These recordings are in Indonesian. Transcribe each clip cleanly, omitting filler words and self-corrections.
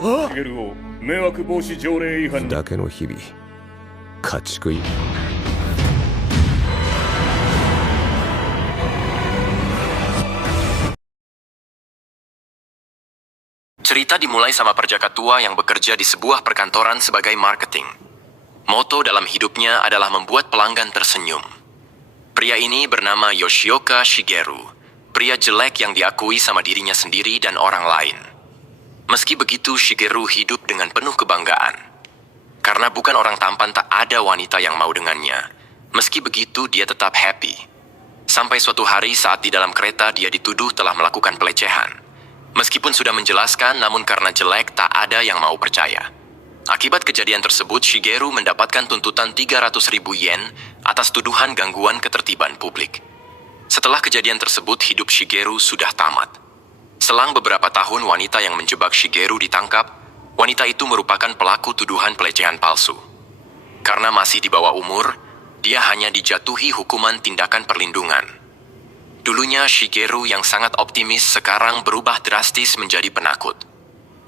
ゲルを迷惑防止条例違反にだけの日々、家畜い。Cerita dimulai sama perjaka tua yang bekerja di sebuah perkantoran sebagai marketing. Moto dalam hidupnya adalah membuat pelanggan tersenyum. Pria ini bernama Yoshioka Shigeru, pria jelek yang diakui sama dirinya sendiri dan orang lain. Meski begitu, Shigeru hidup dengan penuh kebanggaan. Karena bukan orang tampan, tak ada wanita yang mau dengannya. Meski begitu, dia tetap happy. Sampai suatu hari saat di dalam kereta dia dituduh telah melakukan pelecehan. Meskipun sudah menjelaskan, namun karena jelek tak ada yang mau percaya. Akibat kejadian tersebut, Shigeru mendapatkan tuntutan 300.000 yen atas tuduhan gangguan ketertiban publik. Setelah kejadian tersebut, hidup Shigeru sudah tamat. Selang beberapa tahun, wanita yang menjebak Shigeru ditangkap. Wanita itu merupakan pelaku tuduhan pelecehan palsu. Karena masih di bawah umur, dia hanya dijatuhi hukuman tindakan perlindungan. Dulunya Shigeru yang sangat optimis sekarang berubah drastis menjadi penakut.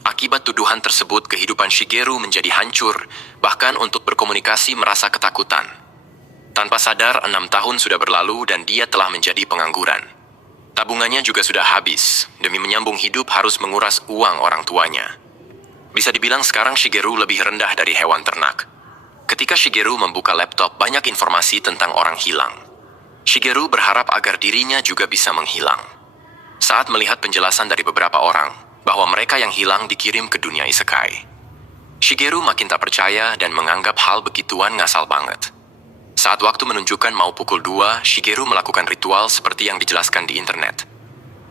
Akibat tuduhan tersebut, kehidupan Shigeru menjadi hancur, bahkan untuk berkomunikasi merasa ketakutan. Tanpa sadar, 6 tahun sudah berlalu dan dia telah menjadi pengangguran. Tabungannya juga sudah habis. Demi menyambung hidup harus menguras uang orang tuanya. Bisa dibilang sekarang Shigeru lebih rendah dari hewan ternak. Ketika Shigeru membuka laptop, banyak informasi tentang orang hilang. Shigeru berharap agar dirinya juga bisa menghilang. Saat melihat penjelasan dari beberapa orang bahwa mereka yang hilang dikirim ke dunia isekai, Shigeru makin tak percaya dan menganggap hal begituan ngasal banget. Saat waktu menunjukkan mau pukul 2, Shigeru melakukan ritual seperti yang dijelaskan di internet.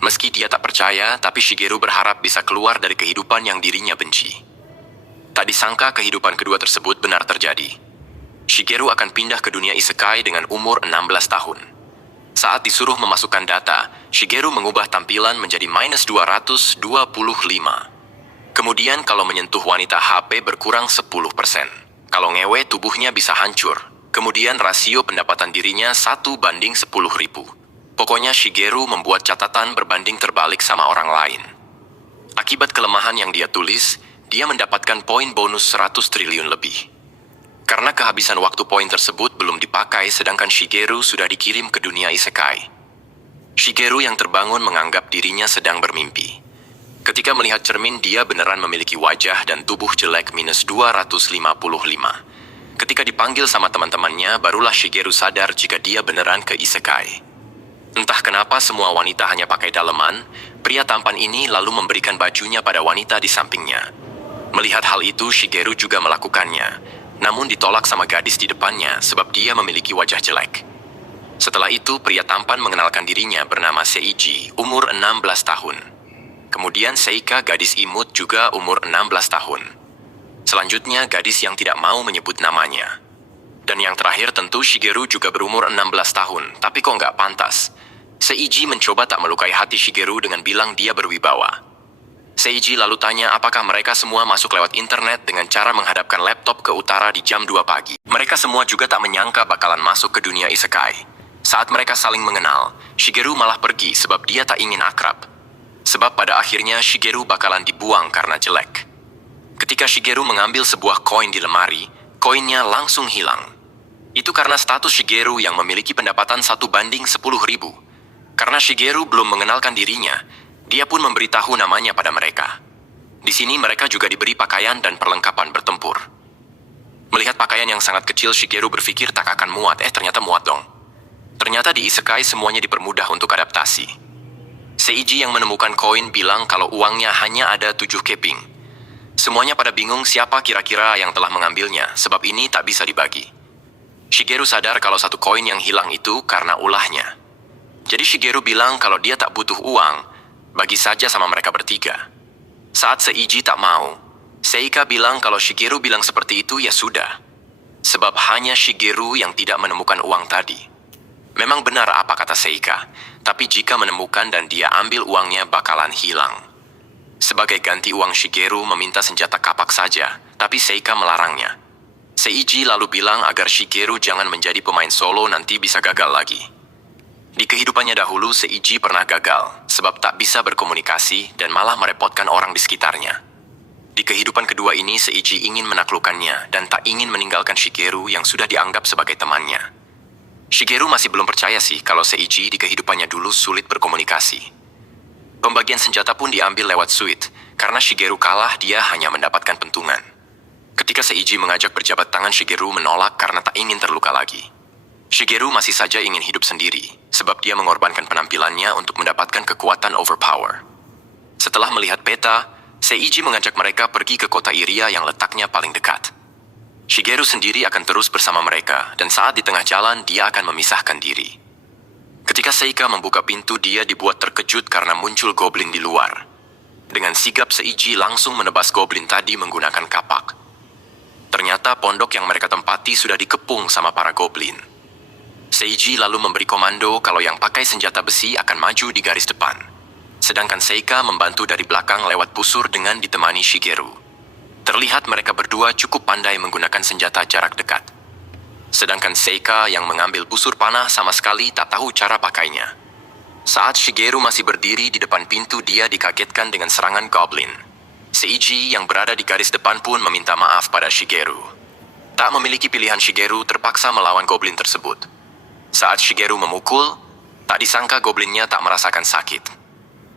Meski dia tak percaya, tapi Shigeru berharap bisa keluar dari kehidupan yang dirinya benci. Tak disangka kehidupan kedua tersebut benar terjadi. Shigeru akan pindah ke dunia isekai dengan umur 16 tahun. Saat disuruh memasukkan data, Shigeru mengubah tampilan menjadi -225. Kemudian kalau menyentuh wanita HP berkurang 10%. Kalau ngewe tubuhnya bisa hancur. Kemudian rasio pendapatan dirinya 1:10.000. Pokoknya Shigeru membuat catatan berbanding terbalik sama orang lain. Akibat kelemahan yang dia tulis, dia mendapatkan poin bonus 100 triliun lebih. Karena kehabisan waktu poin tersebut belum dipakai, sedangkan Shigeru sudah dikirim ke dunia isekai. Shigeru yang terbangun menganggap dirinya sedang bermimpi. Ketika melihat cermin, dia beneran memiliki wajah dan tubuh jelek -255. Ketika dipanggil sama teman-temannya, barulah Shigeru sadar jika dia beneran ke isekai. Entah kenapa semua wanita hanya pakai daleman, pria tampan ini lalu memberikan bajunya pada wanita di sampingnya. Melihat hal itu, Shigeru juga melakukannya. Namun ditolak sama gadis di depannya sebab dia memiliki wajah jelek. Setelah itu, pria tampan mengenalkan dirinya bernama Seiji, umur 16 tahun. Kemudian Seika, gadis imut juga umur 16 tahun. Selanjutnya, gadis yang tidak mau menyebut namanya. Dan yang terakhir tentu Shigeru juga berumur 16 tahun, tapi kok nggak pantas. Seiji mencoba tak melukai hati Shigeru dengan bilang dia berwibawa. Seiji lalu tanya apakah mereka semua masuk lewat internet dengan cara menghadapkan laptop ke utara di jam 2 pagi. Mereka semua juga tak menyangka bakalan masuk ke dunia isekai. Saat mereka saling mengenal, Shigeru malah pergi sebab dia tak ingin akrab. Sebab pada akhirnya Shigeru bakalan dibuang karena jelek. Ketika Shigeru mengambil sebuah koin di lemari, koinnya langsung hilang. Itu karena status Shigeru yang memiliki pendapatan 1:10.000. Karena Shigeru belum mengenalkan dirinya, dia pun memberitahu namanya pada mereka. Di sini mereka juga diberi pakaian dan perlengkapan bertempur. Melihat pakaian yang sangat kecil, Shigeru berpikir tak akan muat. Ternyata muat dong. Ternyata di isekai semuanya dipermudah untuk adaptasi. Seiji yang menemukan koin bilang kalau uangnya hanya ada 7 keping. Semuanya pada bingung siapa kira-kira yang telah mengambilnya, sebab ini tak bisa dibagi. Shigeru sadar kalau satu koin yang hilang itu karena ulahnya. Jadi Shigeru bilang kalau dia tak butuh uang, bagi saja sama mereka bertiga. Saat Seiji tak mau, Seika bilang kalau Shigeru bilang seperti itu ya sudah. Sebab hanya Shigeru yang tidak menemukan uang tadi. Memang benar apa kata Seika, tapi jika menemukan dan dia ambil uangnya bakalan hilang. Sebagai ganti uang, Shigeru meminta senjata kapak saja, tapi Seika melarangnya. Seiji lalu bilang agar Shigeru jangan menjadi pemain solo, nanti bisa gagal lagi. Di kehidupannya dahulu, Seiji pernah gagal sebab tak bisa berkomunikasi dan malah merepotkan orang di sekitarnya. Di Di kehidupan kedua ini, Seiji ingin menaklukkannya dan tak ingin meninggalkan Shigeru yang sudah dianggap sebagai temannya. Shigeru masih belum percaya sih kalau Seiji di kehidupannya dulu sulit berkomunikasi. Pembagian senjata pun diambil lewat suite, karena Shigeru kalah dia hanya mendapatkan pentungan. Ketika Seiji mengajak berjabat tangan, Shigeru menolak karena tak ingin terluka lagi. Shigeru masih saja ingin hidup sendiri, sebab dia mengorbankan penampilannya untuk mendapatkan kekuatan overpower. Setelah melihat peta, Seiji mengajak mereka pergi ke kota Iria yang letaknya paling dekat. Shigeru sendiri akan terus bersama mereka, dan saat di tengah jalan dia akan memisahkan diri. Ketika Seika membuka pintu, dia dibuat terkejut karena muncul goblin di luar. Dengan sigap, Seiji langsung menebas goblin tadi menggunakan kapak. Ternyata pondok yang mereka tempati sudah dikepung sama para goblin. Seiji lalu memberi komando kalau yang pakai senjata besi akan maju di garis depan. Sedangkan Seika membantu dari belakang lewat busur dengan ditemani Shigeru. Terlihat mereka berdua cukup pandai menggunakan senjata jarak dekat. Sedangkan Seika yang mengambil busur panah sama sekali tak tahu cara pakainya. Saat Shigeru masih berdiri di depan pintu, dia dikagetkan dengan serangan goblin. Seiji yang berada di garis depan pun meminta maaf pada Shigeru. Tak memiliki pilihan, Shigeru terpaksa melawan goblin tersebut. Saat Shigeru memukul, tak disangka goblinnya tak merasakan sakit.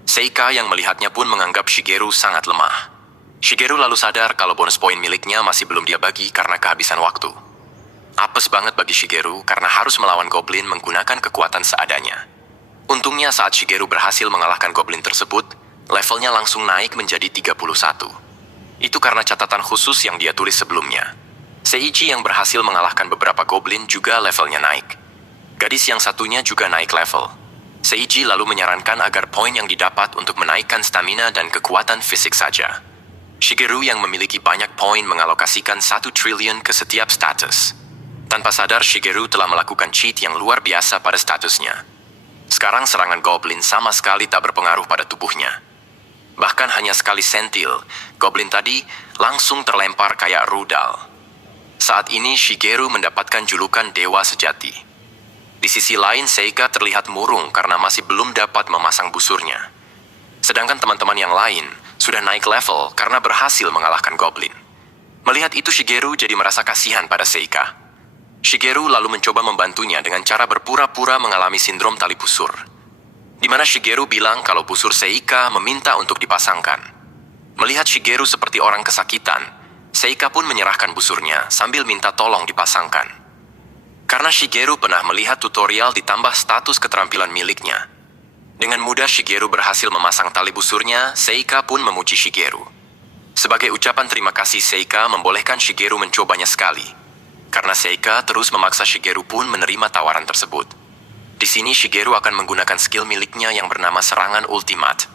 Seika yang melihatnya pun menganggap Shigeru sangat lemah. Shigeru lalu sadar kalau bonus poin miliknya masih belum dia bagi karena kehabisan waktu. Apes banget bagi Shigeru karena harus melawan goblin menggunakan kekuatan seadanya. Untungnya saat Shigeru berhasil mengalahkan goblin tersebut, levelnya langsung naik menjadi 31. Itu karena catatan khusus yang dia tulis sebelumnya. Seiji yang berhasil mengalahkan beberapa goblin juga levelnya naik. Gadis yang satunya juga naik level. Seiji lalu menyarankan agar poin yang didapat untuk menaikkan stamina dan kekuatan fisik saja. Shigeru yang memiliki banyak poin mengalokasikan 1 triliun ke setiap status. Tanpa sadar, Shigeru telah melakukan cheat yang luar biasa pada statusnya. Sekarang serangan goblin sama sekali tak berpengaruh pada tubuhnya. Bahkan hanya sekali sentil, goblin tadi langsung terlempar kayak rudal. Saat ini Shigeru mendapatkan julukan Dewa Sejati. Di sisi lain, Seika terlihat murung karena masih belum dapat memasang busurnya. Sedangkan teman-teman yang lain sudah naik level karena berhasil mengalahkan goblin. Melihat itu, Shigeru jadi merasa kasihan pada Seika. Shigeru lalu mencoba membantunya dengan cara berpura-pura mengalami sindrom tali busur. Di mana Shigeru bilang kalau busur Seika meminta untuk dipasangkan. Melihat Shigeru seperti orang kesakitan, Seika pun menyerahkan busurnya sambil minta tolong dipasangkan. Karena Shigeru pernah melihat tutorial ditambah status keterampilan miliknya. Dengan mudah Shigeru berhasil memasang tali busurnya, Seika pun memuji Shigeru. Sebagai ucapan terima kasih, Seika membolehkan Shigeru mencobanya sekali. Karena Seika terus memaksa, Shigeru pun menerima tawaran tersebut. Di sini Shigeru akan menggunakan skill miliknya yang bernama serangan ultimat.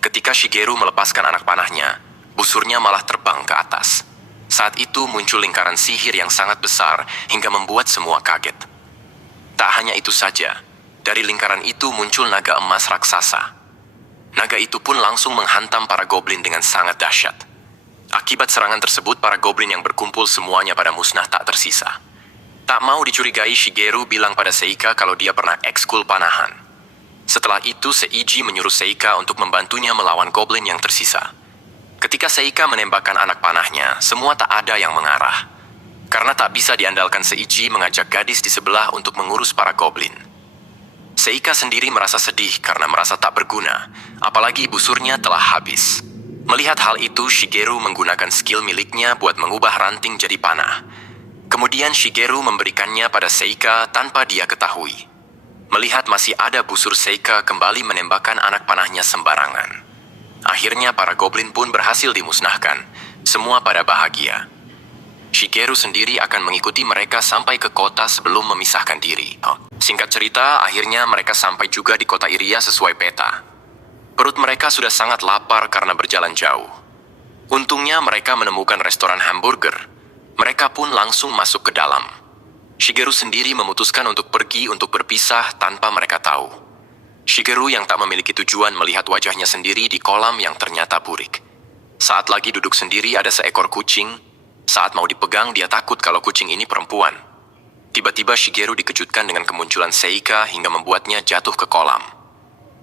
Ketika Shigeru melepaskan anak panahnya, busurnya malah terbang ke atas. Saat itu muncul lingkaran sihir yang sangat besar hingga membuat semua kaget. Tak hanya itu saja, dari lingkaran itu muncul naga emas raksasa. Naga itu pun langsung menghantam para goblin dengan sangat dahsyat. Akibat serangan tersebut, para goblin yang berkumpul semuanya pada musnah tak tersisa. Tak mau dicurigai, Shigeru bilang pada Seika kalau dia pernah ekskul panahan. Setelah itu, Seiji menyuruh Seika untuk membantunya melawan goblin yang tersisa. Ketika Seika menembakkan anak panahnya, semua tak ada yang mengarah. Karena tak bisa diandalkan, Seiji mengajak gadis di sebelah untuk mengurus para goblin. Seika sendiri merasa sedih karena merasa tak berguna, apalagi busurnya telah habis. Melihat hal itu, Shigeru menggunakan skill miliknya buat mengubah ranting jadi panah. Kemudian Shigeru memberikannya pada Seika tanpa dia ketahui. Melihat masih ada busur, Seika kembali menembakkan anak panahnya sembarangan. Akhirnya para goblin pun berhasil dimusnahkan. Semua pada bahagia. Shigeru sendiri akan mengikuti mereka sampai ke kota sebelum memisahkan diri. Singkat cerita, akhirnya mereka sampai juga di kota Iria sesuai peta. Perut mereka sudah sangat lapar karena berjalan jauh. Untungnya mereka menemukan restoran hamburger. Mereka pun langsung masuk ke dalam. Shigeru sendiri memutuskan untuk pergi untuk berpisah tanpa mereka tahu. Shigeru yang tak memiliki tujuan melihat wajahnya sendiri di kolam yang ternyata burik. Saat lagi duduk sendiri, ada seekor kucing. Saat mau dipegang, dia takut kalau kucing ini perempuan. Tiba-tiba Shigeru dikejutkan dengan kemunculan Seika hingga membuatnya jatuh ke kolam.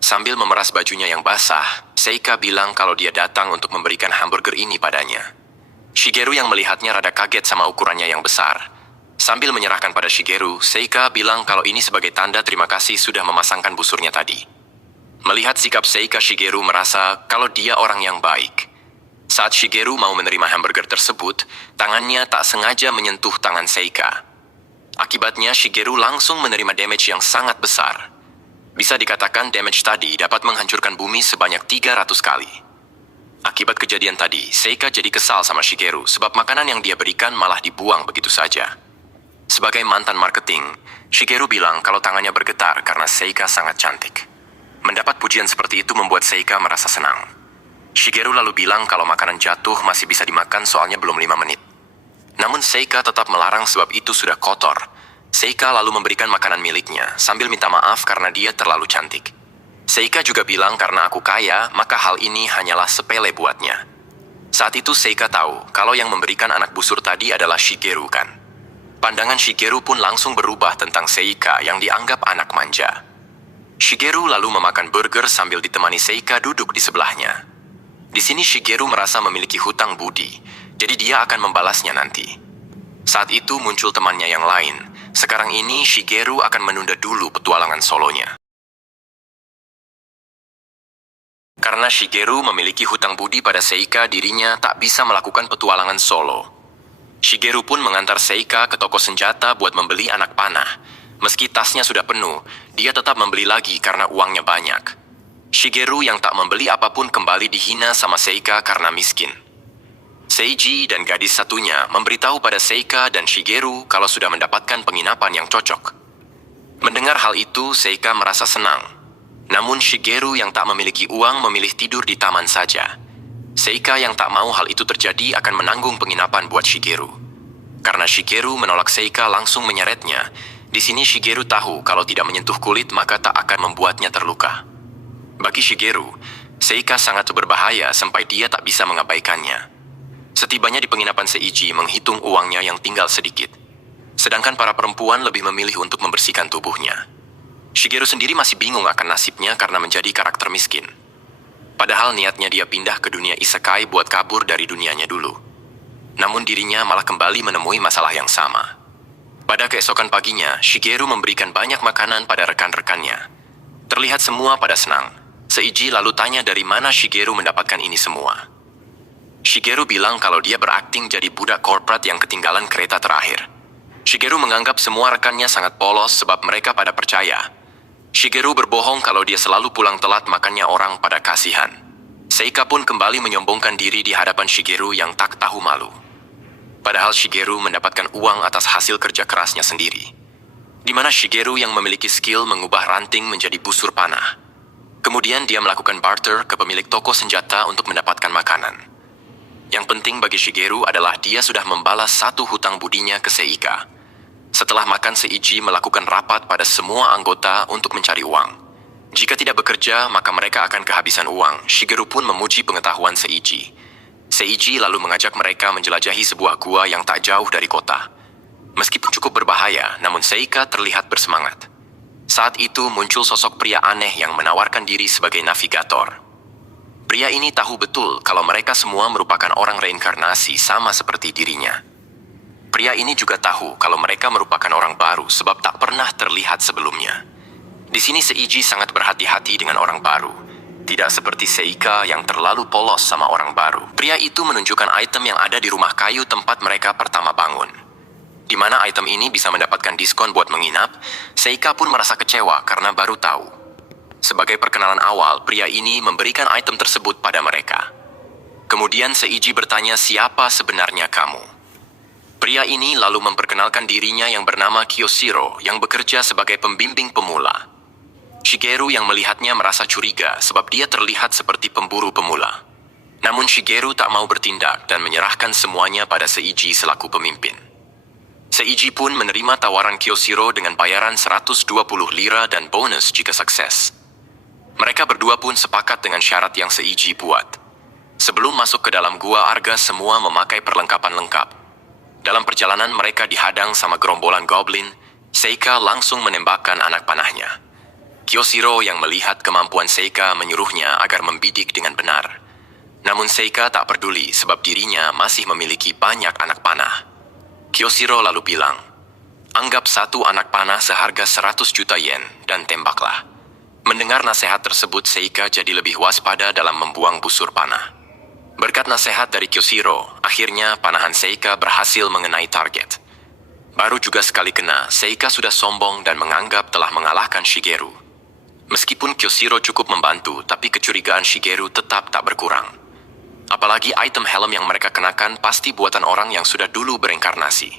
Sambil memeras bajunya yang basah, Seika bilang kalau dia datang untuk memberikan hamburger ini padanya. Shigeru yang melihatnya rada kaget sama ukurannya yang besar. Sambil menyerahkan pada Shigeru, Seika bilang kalau ini sebagai tanda terima kasih sudah memasangkan busurnya tadi. Melihat sikap Seika, Shigeru merasa kalau dia orang yang baik. Saat Shigeru mau menerima hamburger tersebut, tangannya tak sengaja menyentuh tangan Seika. Akibatnya Shigeru langsung menerima damage yang sangat besar. Bisa dikatakan damage tadi dapat menghancurkan bumi sebanyak 300 kali. Akibat kejadian tadi, Seika jadi kesal sama Shigeru sebab makanan yang dia berikan malah dibuang begitu saja. Sebagai mantan marketing, Shigeru bilang kalau tangannya bergetar karena Seika sangat cantik. Mendapat pujian seperti itu membuat Seika merasa senang. Shigeru lalu bilang kalau makanan jatuh masih bisa dimakan soalnya belum 5 menit. Namun Seika tetap melarang sebab itu sudah kotor. Seika lalu memberikan makanan miliknya sambil minta maaf karena dia terlalu cantik. Seika juga bilang karena aku kaya, maka hal ini hanyalah sepele buatnya. Saat itu Seika tahu kalau yang memberikan anak busur tadi adalah Shigeru kan. Pandangan Shigeru pun langsung berubah tentang Seika yang dianggap anak manja. Shigeru lalu memakan burger sambil ditemani Seika duduk di sebelahnya. Di sini Shigeru merasa memiliki hutang budi, jadi dia akan membalasnya nanti. Saat itu muncul temannya yang lain. Sekarang ini Shigeru akan menunda dulu petualangan solonya. Karena Shigeru memiliki hutang budi pada Seika, dirinya tak bisa melakukan petualangan solo. Shigeru pun mengantar Seika ke toko senjata buat membeli anak panah. Meski tasnya sudah penuh, dia tetap membeli lagi karena uangnya banyak. Shigeru yang tak membeli apapun kembali dihina sama Seika karena miskin. Seiji dan gadis satunya memberitahu pada Seika dan Shigeru kalau sudah mendapatkan penginapan yang cocok. Mendengar hal itu, Seika merasa senang. Namun Shigeru yang tak memiliki uang memilih tidur di taman saja. Seika yang tak mau hal itu terjadi akan menanggung penginapan buat Shigeru. Karena Shigeru menolak Seika langsung menyeretnya, di sini Shigeru tahu kalau tidak menyentuh kulit maka tak akan membuatnya terluka. Bagi Shigeru, Seika sangat berbahaya sampai dia tak bisa mengabaikannya. Setibanya di penginapan Seiji menghitung uangnya yang tinggal sedikit. Sedangkan para perempuan lebih memilih untuk membersihkan tubuhnya. Shigeru sendiri masih bingung akan nasibnya karena menjadi karakter miskin. Padahal niatnya dia pindah ke dunia isekai buat kabur dari dunianya dulu. Namun dirinya malah kembali menemui masalah yang sama. Pada keesokan paginya, Shigeru memberikan banyak makanan pada rekan-rekannya. Terlihat semua pada senang. Seiji lalu tanya dari mana Shigeru mendapatkan ini semua. Shigeru bilang kalau dia berakting jadi budak korporat yang ketinggalan kereta terakhir. Shigeru menganggap semua rekannya sangat polos sebab mereka pada percaya. Shigeru berbohong kalau dia selalu pulang telat makannya orang pada kasihan. Seika pun kembali menyombongkan diri di hadapan Shigeru yang tak tahu malu. Padahal Shigeru mendapatkan uang atas hasil kerja kerasnya sendiri. Di mana Shigeru yang memiliki skill mengubah ranting menjadi busur panah. Kemudian dia melakukan barter ke pemilik toko senjata untuk mendapatkan makanan. Yang penting bagi Shigeru adalah dia sudah membalas satu hutang budinya ke Seika. Setelah makan, Seiji melakukan rapat pada semua anggota untuk mencari uang. Jika tidak bekerja, maka mereka akan kehabisan uang. Shigeru pun memuji pengetahuan Seiji. Seiji lalu mengajak mereka menjelajahi sebuah gua yang tak jauh dari kota. Meskipun cukup berbahaya, namun Seika terlihat bersemangat. Saat itu muncul sosok pria aneh yang menawarkan diri sebagai navigator. Pria ini tahu betul kalau mereka semua merupakan orang reinkarnasi sama seperti dirinya. Pria ini juga tahu kalau mereka merupakan orang baru sebab tak pernah terlihat sebelumnya. Di sini Seiji sangat berhati-hati dengan orang baru. Tidak seperti Seika yang terlalu polos sama orang baru. Pria itu menunjukkan item yang ada di rumah kayu tempat mereka pertama bangun. Di mana item ini bisa mendapatkan diskon buat menginap, Seika pun merasa kecewa karena baru tahu. Sebagai perkenalan awal, pria ini memberikan item tersebut pada mereka. Kemudian Seiji bertanya siapa sebenarnya kamu. Pria ini lalu memperkenalkan dirinya yang bernama Kyoshiro yang bekerja sebagai pembimbing pemula. Shigeru yang melihatnya merasa curiga sebab dia terlihat seperti pemburu pemula. Namun Shigeru tak mau bertindak dan menyerahkan semuanya pada Seiji selaku pemimpin. Seiji pun menerima tawaran Kyoshiro dengan bayaran 120 lira dan bonus jika sukses. Mereka berdua pun sepakat dengan syarat yang Seiji buat. Sebelum masuk ke dalam gua, Arga semua memakai perlengkapan lengkap. Dalam perjalanan mereka dihadang sama gerombolan goblin. Seika langsung menembakkan anak panahnya. Kyoshiro yang melihat kemampuan Seika menyuruhnya agar membidik dengan benar. Namun Seika tak peduli sebab dirinya masih memiliki banyak anak panah. Kyoshiro lalu bilang, "Anggap satu anak panah seharga 100 juta yen dan tembaklah." Mendengar nasihat tersebut, Seika jadi lebih waspada dalam membuang busur panah. Berkat nasihat dari Kyoshiro, akhirnya panahan Seika berhasil mengenai target. Baru juga sekali kena, Seika sudah sombong dan menganggap telah mengalahkan Shigeru. Meskipun Kyoshiro cukup membantu, tapi kecurigaan Shigeru tetap tak berkurang. Apalagi item helm yang mereka kenakan pasti buatan orang yang sudah dulu bereinkarnasi.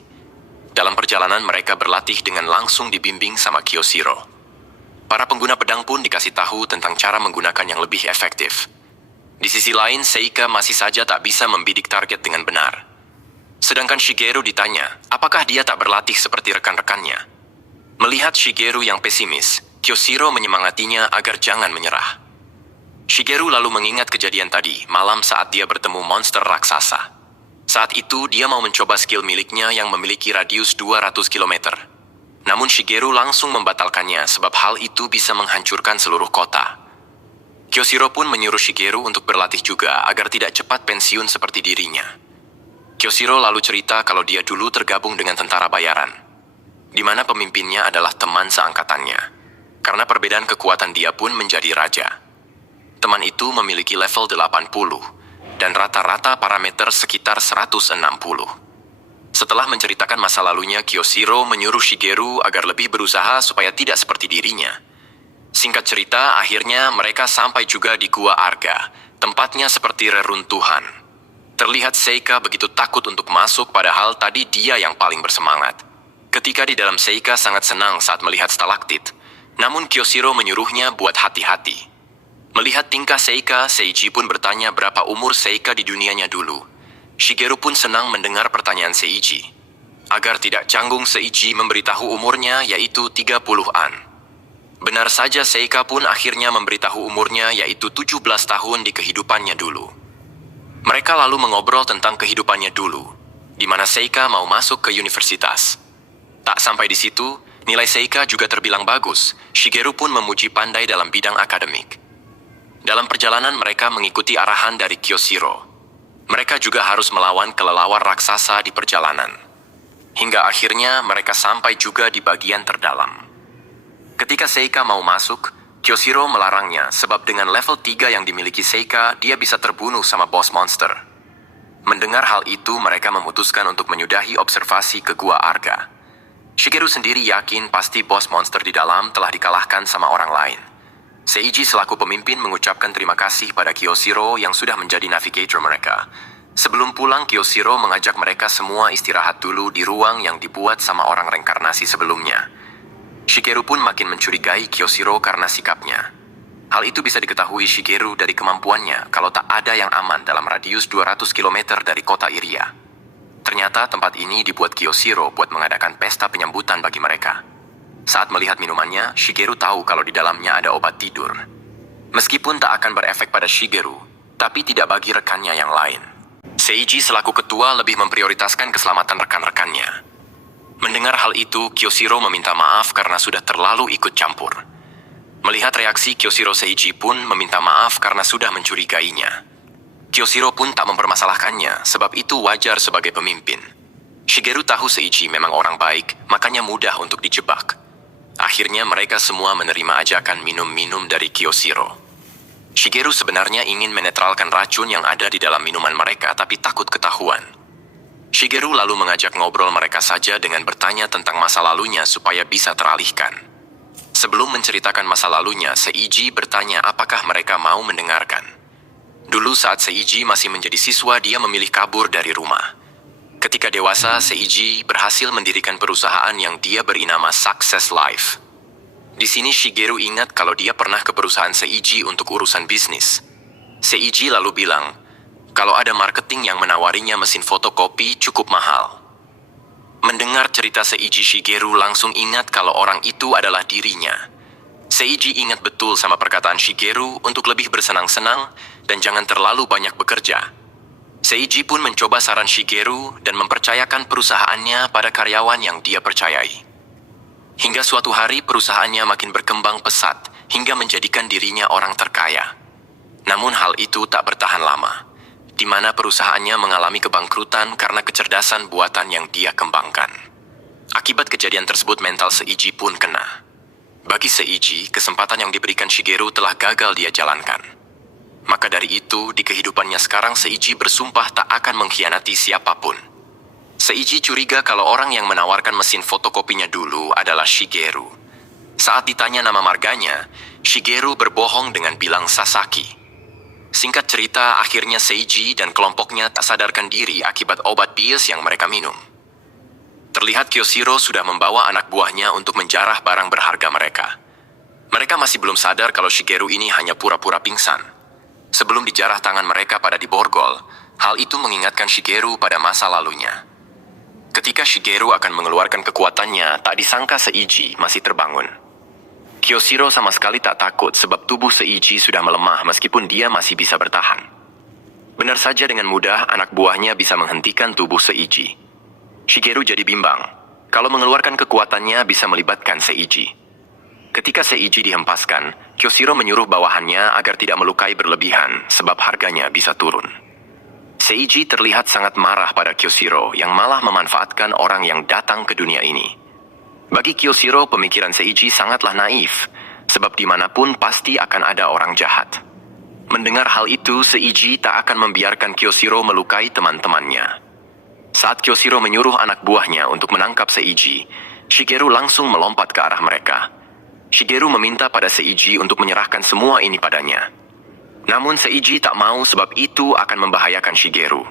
Dalam perjalanan mereka berlatih dengan langsung dibimbing sama Kyoshiro. Para pengguna pedang pun dikasih tahu tentang cara menggunakan yang lebih efektif. Di sisi lain, Seika masih saja tak bisa membidik target dengan benar. Sedangkan Shigeru ditanya, apakah dia tak berlatih seperti rekan-rekannya? Melihat Shigeru yang pesimis, Kyoshiro menyemangatinya agar jangan menyerah. Shigeru lalu mengingat kejadian tadi, malam saat dia bertemu monster raksasa. Saat itu, dia mau mencoba skill miliknya yang memiliki radius 200 km. Namun Shigeru langsung membatalkannya sebab hal itu bisa menghancurkan seluruh kota. Kyoshiro pun menyuruh Shigeru untuk berlatih juga agar tidak cepat pensiun seperti dirinya. Kyoshiro lalu cerita kalau dia dulu tergabung dengan tentara bayaran, di mana pemimpinnya adalah teman seangkatannya. Karena perbedaan kekuatan dia pun menjadi raja. Teman itu memiliki level 80, dan rata-rata parameter sekitar 160. Setelah menceritakan masa lalunya, Kyoshiro menyuruh Shigeru agar lebih berusaha supaya tidak seperti dirinya. Singkat cerita, akhirnya mereka sampai juga di Gua Arga, tempatnya seperti reruntuhan. Terlihat Seika begitu takut untuk masuk padahal tadi dia yang paling bersemangat. Ketika di dalam, Seika sangat senang saat melihat stalaktit. Namun Kyoshiro menyuruhnya buat hati-hati. Melihat tingkah Seika, Seiji pun bertanya berapa umur Seika di dunianya dulu. Shigeru pun senang mendengar pertanyaan Seiji. Agar tidak canggung, Seiji memberitahu umurnya yaitu 30-an. Benar saja, Seika pun akhirnya memberitahu umurnya yaitu 17 tahun di kehidupannya dulu. Mereka lalu mengobrol tentang kehidupannya dulu, di mana Seika mau masuk ke universitas. Tak sampai di situ, nilai Seika juga terbilang bagus. Shigeru pun memuji pandai dalam bidang akademik. Dalam perjalanan mereka mengikuti arahan dari Kyoshiro. Mereka juga harus melawan kelelawar raksasa di perjalanan. Hingga akhirnya mereka sampai juga di bagian terdalam. Ketika Seika mau masuk, Kyoshiro melarangnya sebab dengan level 3 yang dimiliki Seika, dia bisa terbunuh sama bos monster. Mendengar hal itu, mereka memutuskan untuk menyudahi observasi ke Gua Arga. Shigeru sendiri yakin pasti bos monster di dalam telah dikalahkan sama orang lain. Seiji selaku pemimpin mengucapkan terima kasih pada Kyoshiro yang sudah menjadi navigator mereka. Sebelum pulang, Kyoshiro mengajak mereka semua istirahat dulu di ruang yang dibuat sama orang reinkarnasi sebelumnya. Shigeru pun makin mencurigai Kyoshiro karena sikapnya. Hal itu bisa diketahui Shigeru dari kemampuannya kalau tak ada yang aman dalam radius 200 km dari kota Iria. Ternyata tempat ini dibuat Kyoshiro buat mengadakan pesta penyambutan bagi mereka. Saat melihat minumannya, Shigeru tahu kalau di dalamnya ada obat tidur. Meskipun tak akan berefek pada Shigeru, tapi tidak bagi rekannya yang lain. Seiji selaku ketua lebih memprioritaskan keselamatan rekan-rekannya. Mendengar hal itu, Kyoshiro meminta maaf karena sudah terlalu ikut campur. Melihat reaksi Kyoshiro, Seiji pun meminta maaf karena sudah mencurigainya. Kyoshiro pun tak mempermasalahkannya, sebab itu wajar sebagai pemimpin. Shigeru tahu Seiji memang orang baik, makanya mudah untuk dijebak. Akhirnya mereka semua menerima ajakan minum-minum dari Kyoshiro. Shigeru sebenarnya ingin menetralkan racun yang ada di dalam minuman mereka, tapi takut ketahuan. Shigeru lalu mengajak ngobrol mereka saja dengan bertanya tentang masa lalunya supaya bisa teralihkan. Sebelum menceritakan masa lalunya, Seiji bertanya apakah mereka mau mendengarkan. Dulu saat Seiji masih menjadi siswa, dia memilih kabur dari rumah. Ketika dewasa, Seiji berhasil mendirikan perusahaan yang dia beri nama Success Life. Di sini Shigeru ingat kalau dia pernah ke perusahaan Seiji untuk urusan bisnis. Seiji lalu bilang, kalau ada marketing yang menawarinya mesin fotokopi cukup mahal. Mendengar cerita Seiji, Shigeru langsung ingat kalau orang itu adalah dirinya. Seiji ingat betul sama perkataan Shigeru untuk lebih bersenang-senang dan jangan terlalu banyak bekerja. Seiji pun mencoba saran Shigeru dan mempercayakan perusahaannya pada karyawan yang dia percayai. Hingga suatu hari perusahaannya makin berkembang pesat hingga menjadikan dirinya orang terkaya. Namun hal itu tak bertahan lama, di mana perusahaannya mengalami kebangkrutan karena kecerdasan buatan yang dia kembangkan. Akibat kejadian tersebut, mental Seiji pun kena. Bagi Seiji, kesempatan yang diberikan Shigeru telah gagal dia jalankan. Maka dari itu, di kehidupannya sekarang Seiji bersumpah tak akan mengkhianati siapapun. Seiji curiga kalau orang yang menawarkan mesin fotokopinya dulu adalah Shigeru. Saat ditanya nama marganya, Shigeru berbohong dengan bilang Sasaki. Singkat cerita, akhirnya Seiji dan kelompoknya tak sadarkan diri akibat obat bius yang mereka minum. Terlihat Kyoshiro sudah membawa anak buahnya untuk menjarah barang berharga mereka. Mereka masih belum sadar kalau Shigeru ini hanya pura-pura pingsan. Sebelum dijarah tangan mereka pada diborgol, hal itu mengingatkan Shigeru pada masa lalunya. Ketika Shigeru akan mengeluarkan kekuatannya, tak disangka Seiji masih terbangun. Kyoshiro sama sekali tak takut sebab tubuh Seiji sudah melemah meskipun dia masih bisa bertahan. Benar saja dengan mudah anak buahnya bisa menghentikan tubuh Seiji. Shigeru jadi bimbang. Kalau mengeluarkan kekuatannya bisa melibatkan Seiji. Ketika Seiji dihempaskan, Kyoshiro menyuruh bawahannya agar tidak melukai berlebihan sebab harganya bisa turun. Seiji terlihat sangat marah pada Kyoshiro yang malah memanfaatkan orang yang datang ke dunia ini. Bagi Kyoshiro, pemikiran Seiji sangatlah naif, sebab dimanapun pasti akan ada orang jahat. Mendengar hal itu, Seiji tak akan membiarkan Kyoshiro melukai teman-temannya. Saat Kyoshiro menyuruh anak buahnya untuk menangkap Seiji, Shigeru langsung melompat ke arah mereka. Shigeru meminta pada Seiji untuk menyerahkan semua ini padanya. Namun Seiji tak mau sebab itu akan membahayakan Shigeru.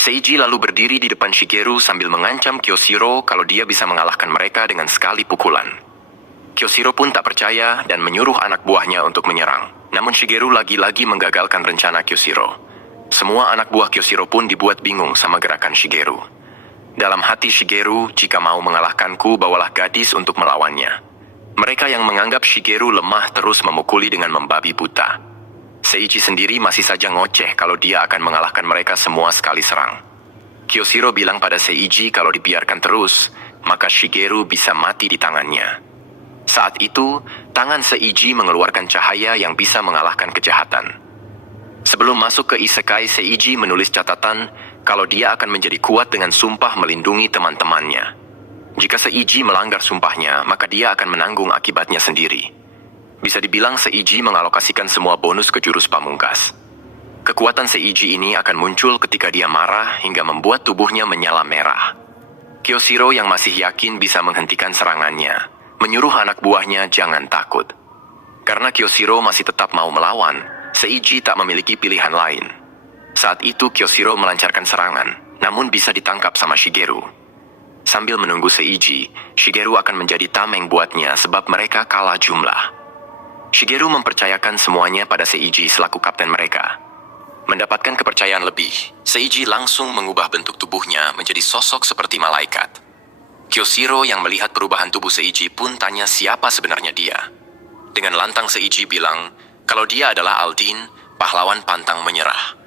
Seiji lalu berdiri di depan Shigeru sambil mengancam Kyoshiro kalau dia bisa mengalahkan mereka dengan sekali pukulan. Kyoshiro pun tak percaya dan menyuruh anak buahnya untuk menyerang. Namun Shigeru lagi-lagi menggagalkan rencana Kyoshiro. Semua anak buah Kyoshiro pun dibuat bingung sama gerakan Shigeru. Dalam hati Shigeru, jika mau mengalahkanku, bawalah gadis untuk melawannya. Mereka yang menganggap Shigeru lemah terus memukuli dengan membabi buta. Seiji sendiri masih saja ngoceh kalau dia akan mengalahkan mereka semua sekali serang. Kyoshiro bilang pada Seiji kalau dibiarkan terus, maka Shigeru bisa mati di tangannya. Saat itu, tangan Seiji mengeluarkan cahaya yang bisa mengalahkan kejahatan. Sebelum masuk ke isekai, Seiji menulis catatan kalau dia akan menjadi kuat dengan sumpah melindungi teman-temannya. Jika Seiji melanggar sumpahnya, maka dia akan menanggung akibatnya sendiri. Bisa dibilang Seiji mengalokasikan semua bonus ke jurus pamungkas. Kekuatan Seiji ini akan muncul ketika dia marah hingga membuat tubuhnya menyala merah. Kyoshiro yang masih yakin bisa menghentikan serangannya, menyuruh anak buahnya jangan takut. Karena Kyoshiro masih tetap mau melawan, Seiji tak memiliki pilihan lain. Saat itu Kyoshiro melancarkan serangan, namun bisa ditangkap sama Shigeru. Sambil menunggu Seiji, Shigeru akan menjadi tameng buatnya sebab mereka kalah jumlah. Shigeru mempercayakan semuanya pada Seiji selaku kapten mereka. Mendapatkan kepercayaan lebih, Seiji langsung mengubah bentuk tubuhnya menjadi sosok seperti malaikat. Kyoshiro yang melihat perubahan tubuh Seiji pun tanya siapa sebenarnya dia. Dengan lantang Seiji bilang kalau dia adalah Aldin, pahlawan pantang menyerah.